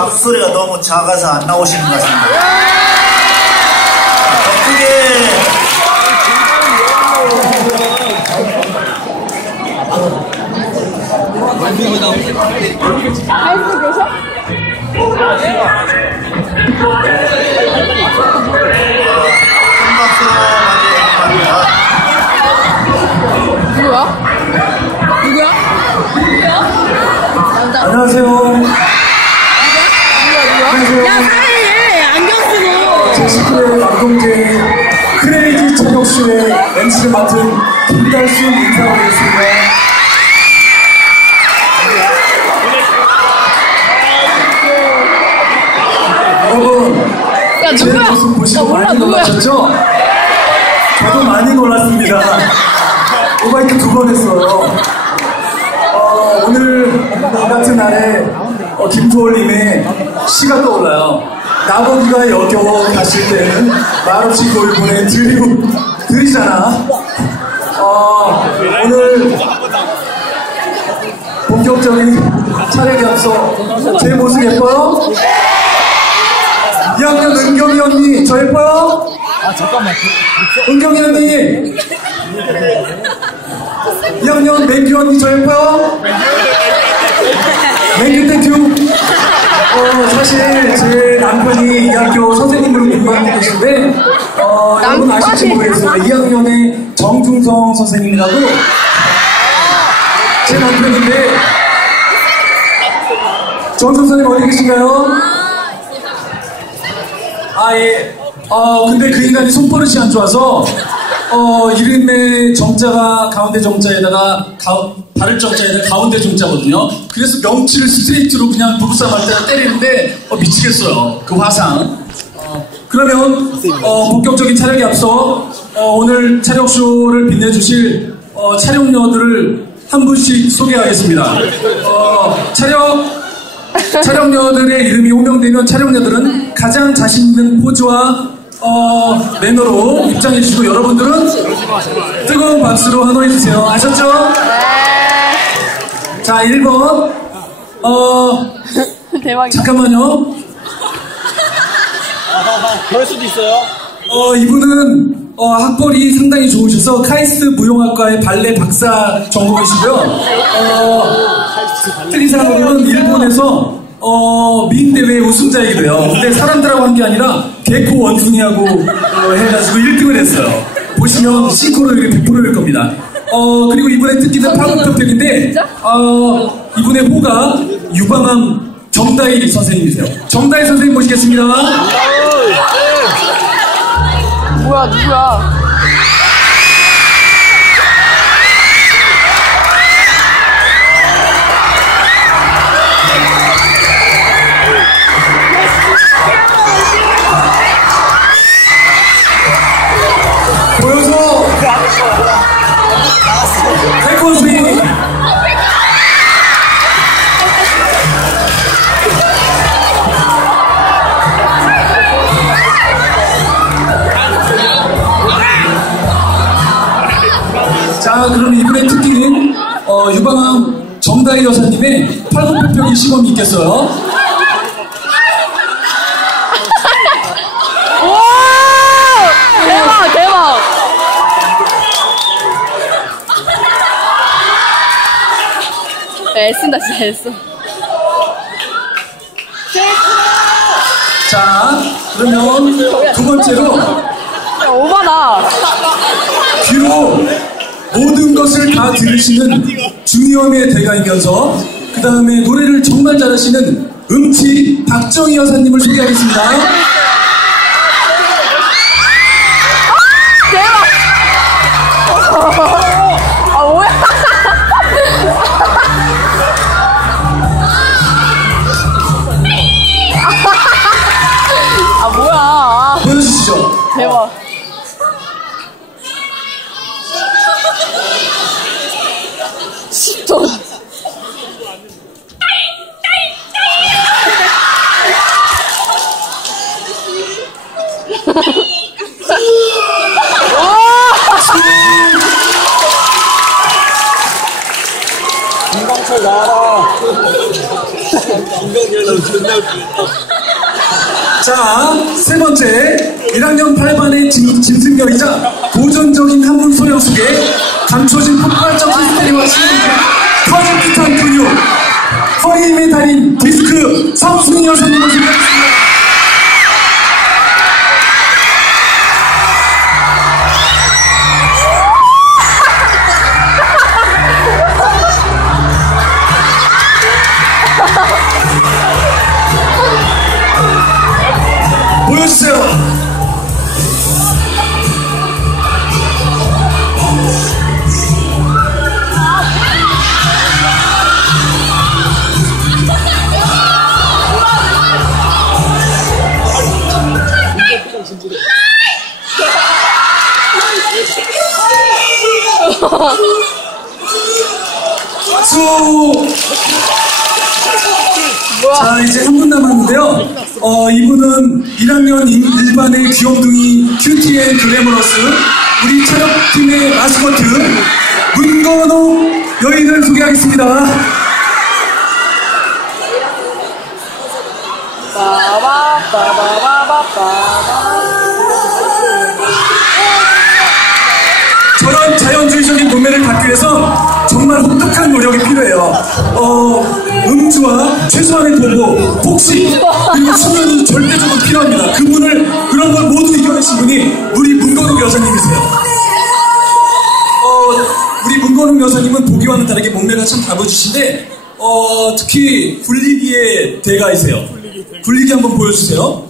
박수소리가 너무 작아서 안 나오시는 것 같습니다. 누구야? 누구야? 남자. 안녕하세요. 누구야? 야, 사랑해. 안경 쓰고. 제 19회 남동생 크레이지 저녁쇼의 MC를 맡은 김달수 인사드리겠습니다. 여러분, 야, 제 누구야? 모습 나 보시고 몰라, 많이 누구야? 놀라셨죠? 저도 많이 놀랐습니다. 오바이트 두 번 했어요. 어, 오늘 이 같은 날에 어, 김도월님의 시가 떠올라요. 나보기가 여겨워 가실 때는 말없이 돌보내 드리고 드리잖아. 어, 오늘 본격적인 촬영에 앞서 제 모습 예뻐요? 2학년 은경이 언니 저 예뻐요? 아 잠깐만 은경이 언니 2학년 맹규 언니 저 예뻐요? 맹규 땡큐 어 사실 제 남편이 이 학교 선생님으로 근무하고 계신데 어 여러분 아실지 모르겠어요 2학년의 정중성 선생님이라고 제 남편인데 정중성 선생님 어디 계신가요? 아, 예. 어, 근데 그 인간이 손버릇이 안 좋아서, 어, 이름의 정자가 가운데 정자에다가, 가, 발을 정자에다가 가운데 정자거든요. 그래서 명치를 스트레이트로 그냥 부부싸움 할 때가 때리는데, 어, 미치겠어요. 그 화상. 어, 그러면, 어, 본격적인 촬영에 앞서, 어, 오늘 촬영쇼를 빛내주실, 어, 촬영녀들을 한 분씩 소개하겠습니다. 어, 촬영, 촬영녀들의 이름이 호명되면 촬영녀들은 가장 자신 있는 포즈와 어, 매너로 입장해 주시고 여러분들은 뜨거운 박수로 환호해 주세요. 아셨죠? 자, 1번. 어, 대박이다. 잠깐만요. 그럴 수도 있어요. 어, 이분은 어, 학벌이 상당히 좋으셔서 카이스트 무용학과의 발레 박사 전공이시고요. 어, 트리상으로는 일본에서 어, 미인 대회 우승자이기도 해요. 근데 사람들하고 한 게 아니라 개코 원숭이하고 어, 해가지고 1등을 했어요. 보시면 싱크로 이렇게 100%일 겁니다. 어, 그리고 이분의 특기는 파급perfec인데 어, 이분의 호가 유방암 정다희 선생님이세요. 정다희 선생님 모시겠습니다. 뭐야, 누구야? 태권스윙! 자, 그럼 이분의 특기는 어, 유방암 정다희 여사님의 팔굽혀펴기 시범이 있겠어요. 오! 대박, 대박. 야, 애쓴다, 진짜 애써. 자, 그러면 두 번째로 야, 오바다. 귀로 모든 것을 다 들으시는 중이염의 대가이면서 그 다음에 노래를 정말 잘하시는 음치 박정희 여사님을 소개하겠습니다. 대박. 김광철 나와라. 연락 존나 웃겨. 자, 세 번째, 1학년 8반의 짐승녀이자 도전적인 한문 소령 속에 감춰진 폭발적 히스테리와 신뢰가 터진 듯한 근육, 허리 힘의 달인 디스크 성수민 여사님 자, 이제 한분 남았는데요. 어, 이분은 1학년 1반의 귀염둥이 큐티 앤 글래머러스, 우리 촬영팀의 마스코트, 문건호 여인을 소개하겠습니다. 노력이 필요해요. 어, 음주와 최소한의 보고, 복식, 그리고 수면이 절대적으로 필요합니다. 그분을, 그런 걸 모두 이겨내신 분이 우리 문건욱 여사님이세요. 어, 우리 문건욱 여사님은 보기와는 다르게 몸매가 참 다부지신데, 어, 특히 굴리기의 대가이세요. 굴리기 한번 보여주세요.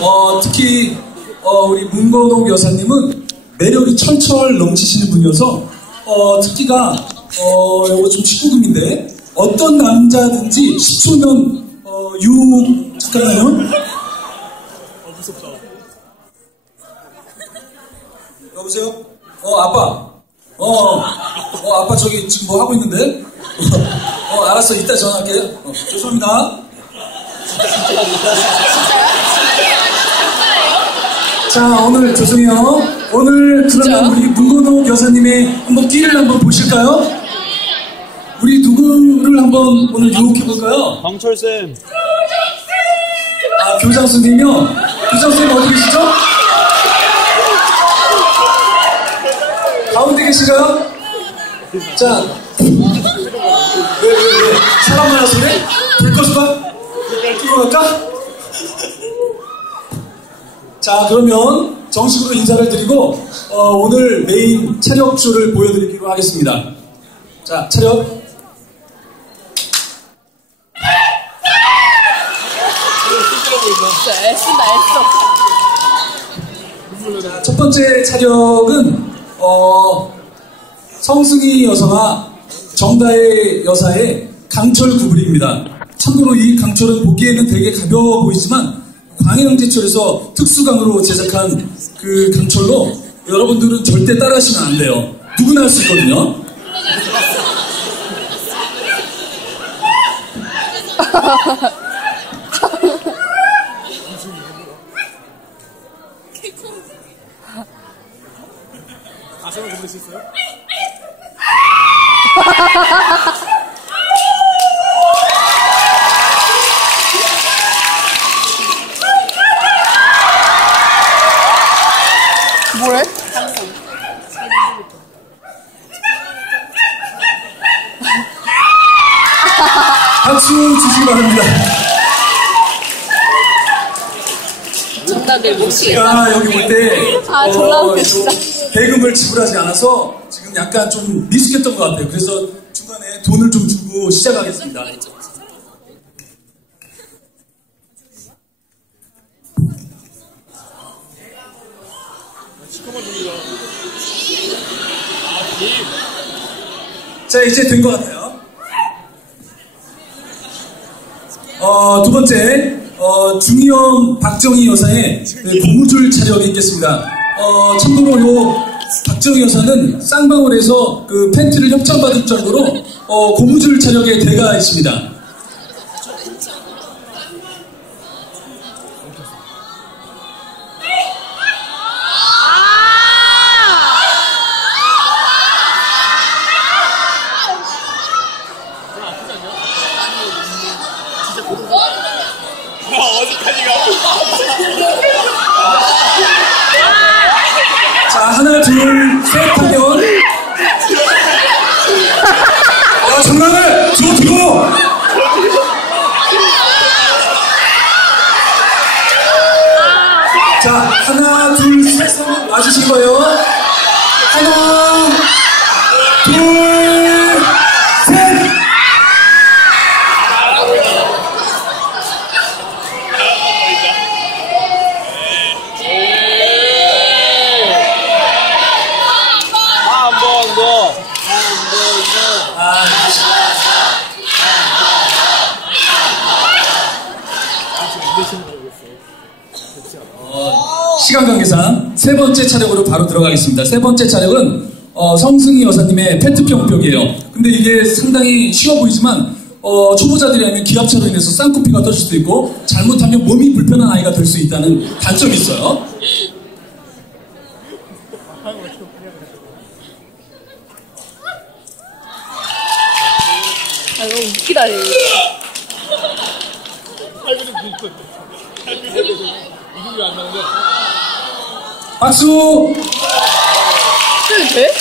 어, 특히 어, 우리 문건옥 여사님은 매력이 철철 넘치시는 분이어서 어, 특기가 어, 이거 좀 19금인데 어떤 남자든지 10초면 어, 유 잠깐만요. 여보세요? 어 아빠. 어, 어 아빠 저기 지금 뭐 하고 있는데? 어 알았어 이따 전화할게. 어, 죄송합니다. 자, 오늘 죄송해요. 오늘 그러면 우리 문건호 여사님의 한번 끼를 한번 보실까요? 우리 누구를 한번 오늘 유혹해볼까요? 강철쌤. 아, 교장 선생님이요? 교장 선생님 어디 계시죠? 가운데 계시가요? 자, 왜, 왜, 왜? 사람 많아서 그래? 불 꺼서 가? 끄고 갈까? 자, 그러면 정식으로 인사를 드리고, 어, 오늘 메인 차력쇼를 보여드리기로 하겠습니다. 자. 진짜 애쓴다 애써. 자, 첫 번째 차력은 어, 성승희 여사와 정다혜 여사의 강철 구불입니다. 참고로 이 강철은 보기에는 되게 가벼워 보이지만 광해영제철에서 특수강으로 제작한 그 강철로 여러분들은 절대 따라하시면 안 돼요. 누구나 할 수 있거든요. 부를 수 있어요? 뭐래? 박수 주시기 바랍니다. 정답을 못 치겠다. 여기 올때 아, 졸라 웃겨, 진짜. 대금을 지불하지 않아서 지금 약간 좀 미숙했던 것 같아요. 그래서 중간에 돈을 좀 주고 시작하겠습니다. 자, 이제 된 것 같아요. 어, 두 번째, 어, 중이염 박정희 여사의 네, 고무줄 차력이 있겠습니다. 어, 참고로 요 박정희 여사는 쌍방울에서 그 팬티를 협찬받을 정도로 어, 고무줄 차력의 대가이십니다. 어디까지 가? 자, 하나, 둘, 셋 하면. 아, 장난 번째 차력으로 바로 들어가겠습니다. 세 번째 차력은 어, 성승희 여사님의 페트병벽이에요. 근데 이게 상당히 쉬워 보이지만 어, 초보자들이 아니면 기압차로 인해서 쌍코피가 터질 수도 있고 잘못하면 몸이 불편한 아이가 될 수 있다는 단점이 있어요. 아, 너무 웃기다, 얘. 할비는 불 이름이 안 나오네. 박수! 그래, 돼?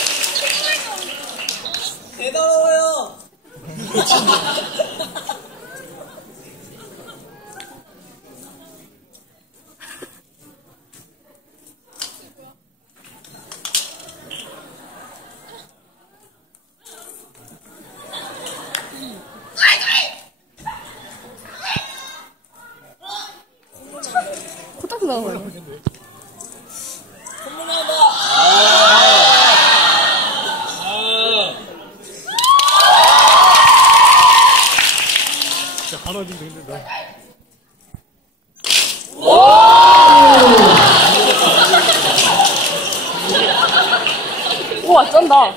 코딱지 나와요. 진짜 하나 좀 힘들다. 쩐다.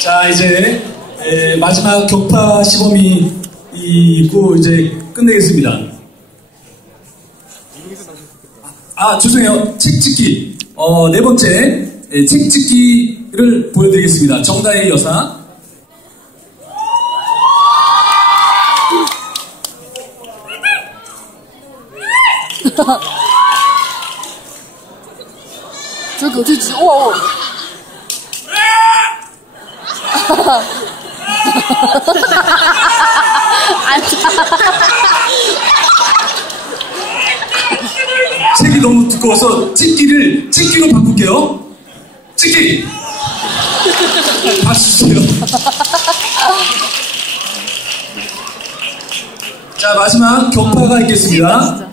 자, 이제 에, 마지막 격파 시범이 있고 이제 끝내겠습니다. 아, 죄송해요. 책 찍기. 어, 네 번째 에, 책 찍기를 보여드리겠습니다. 정다혜 여사. 저기 어디 있지? 우와, 우와. 책이 너무 두꺼워서 찍기를 찍기로 바꿀게요. 찍기. 박수 주세요. 자, 마지막 격파가 있겠습니다. 진짜.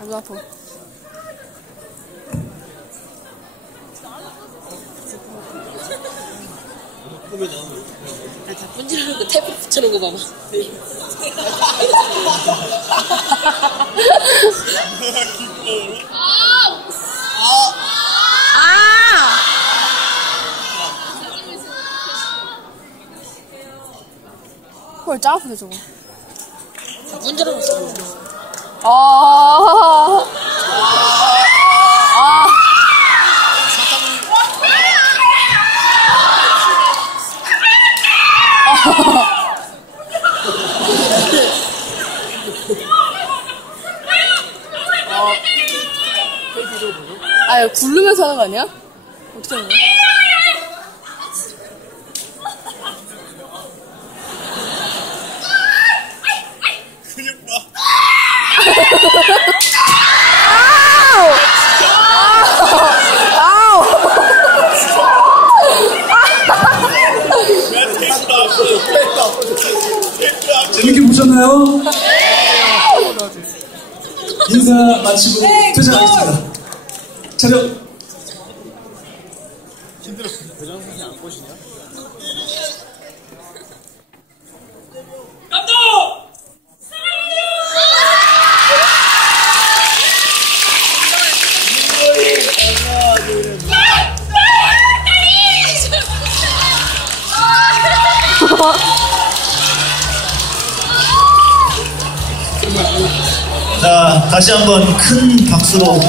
아 문지르는 거 테이프 붙여놓은 거 봐봐. 헐, 짜 아프네, 저거. 아. 아. 아, 이거 굴르면서 하는 거 아니야? 어떻게 하는 거야? 재밌게 보셨나요? 인사 마치고 퇴장하겠습니다. 차렷. 힘들어. 배정 선수 안 보시냐? 자, 다시 한번 큰 박수로.